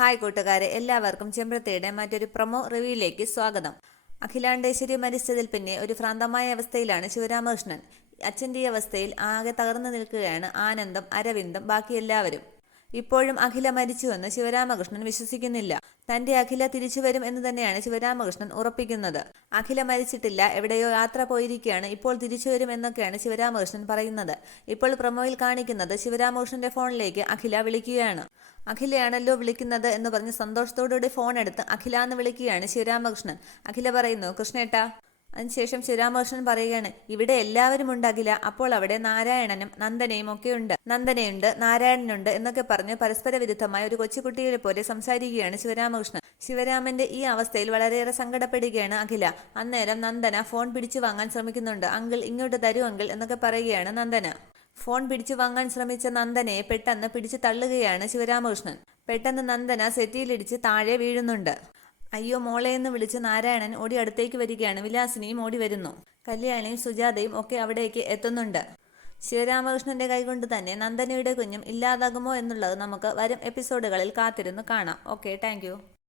Hi കൂട്ടുകാരെ, എല്ലാവർക്കും ചെമ്പ്രത്തയുടെ മറ്റൊരു പ്രൊമോ റിവ്യൂയിലേക്ക് സ്വാഗതം. അഖിലാണ്ടേശ്വരി മരിച്ചതിൽ പിന്നെ ഒരു ഭ്രാന്തമായ അവസ്ഥയിലാണ് ശിവരാമകൃഷ്ണൻ. അച്ഛൻ്റെ അവസ്ഥയിൽ ആകെ തകർന്നു നിൽക്കുകയാണ് ആനന്ദം, അരവിന്ദം, ബാക്കി എല്ലാവരും. ഇപ്പോഴും അഖില മരിച്ചുവെന്ന് ശിവരാമകൃഷ്ണൻ വിശ്വസിക്കുന്നില്ല. തന്റെ അഖില തിരിച്ചു വരും എന്ന് തന്നെയാണ് ശിവരാമകൃഷ്ണൻ ഉറപ്പിക്കുന്നത്. അഖില മരിച്ചിട്ടില്ല, എവിടെയോ യാത്ര പോയിരിക്കുകയാണ്, ഇപ്പോൾ തിരിച്ചു വരും എന്നൊക്കെയാണ് ശിവരാമകൃഷ്ണൻ പറയുന്നത്. ഇപ്പോൾ പ്രൊമോയിൽ കാണിക്കുന്നത് ശിവരാമകൃഷ്ണന്റെ ഫോണിലേക്ക് അഖില വിളിക്കുകയാണ്. അഖിലയാണല്ലോ വിളിക്കുന്നത് എന്ന് പറഞ്ഞ് സന്തോഷത്തോടുകൂടി ഫോൺ എടുത്ത് അഖില എന്ന് വിളിക്കുകയാണ് ശിവരാമകൃഷ്ണൻ. അഖില പറയുന്നു, കൃഷ്ണേട്ടാ. അതിനുശേഷം ശിവരാമകൃഷ്ണൻ പറയുകയാണ്, ഇവിടെ എല്ലാവരും ഉണ്ട് അഖില. അപ്പോൾ അവിടെ നാരായണനും നന്ദനയും ഒക്കെ ഉണ്ട്. നന്ദനയുണ്ട്, നാരായണനുണ്ട് എന്നൊക്കെ പറഞ്ഞ് പരസ്പര വിരുദ്ധമായ ഒരു കൊച്ചുകുട്ടിയെ പോലെ സംസാരിക്കുകയാണ് ശിവരാമകൃഷ്ണൻ. ശിവരാമന്റെ ഈ അവസ്ഥയിൽ വളരെയേറെ സങ്കടപ്പെടുകയാണ് അഖില. അന്നേരം നന്ദന ഫോൺ പിടിച്ചു വാങ്ങാൻ ശ്രമിക്കുന്നുണ്ട്. അങ്കിൾ ഇങ്ങോട്ട് തരൂ അങ്കിൾ എന്നൊക്കെ പറയുകയാണ് നന്ദന. ഫോൺ പിടിച്ചു വാങ്ങാൻ ശ്രമിച്ച നന്ദനയെ പെട്ടെന്ന് പിടിച്ചു തള്ളുകയാണ് ശിവരാമകൃഷ്ണൻ. പെട്ടെന്ന് നന്ദന സെറ്റിയിലിടിച്ച് താഴെ വീഴുന്നുണ്ട്. അയ്യോ മോളെ എന്ന് വിളിച്ച് നാരായണൻ ഓടി അടുത്തേക്ക് വരികയാണ്. വിലാസിനിയും ഓടി വരുന്നു. കല്യാണിയും സുജാതയും ഒക്കെ അവിടേക്ക് എത്തുന്നുണ്ട്. ശിവരാമകൃഷ്ണന്റെ കൈകൊണ്ട് തന്നെ നന്ദനയുടെ കുഞ്ഞും ഇല്ലാതാകുമോ എന്നുള്ളത് നമുക്ക് വരും എപ്പിസോഡുകളിൽ കാത്തിരുന്ന് കാണാം. Okay, thank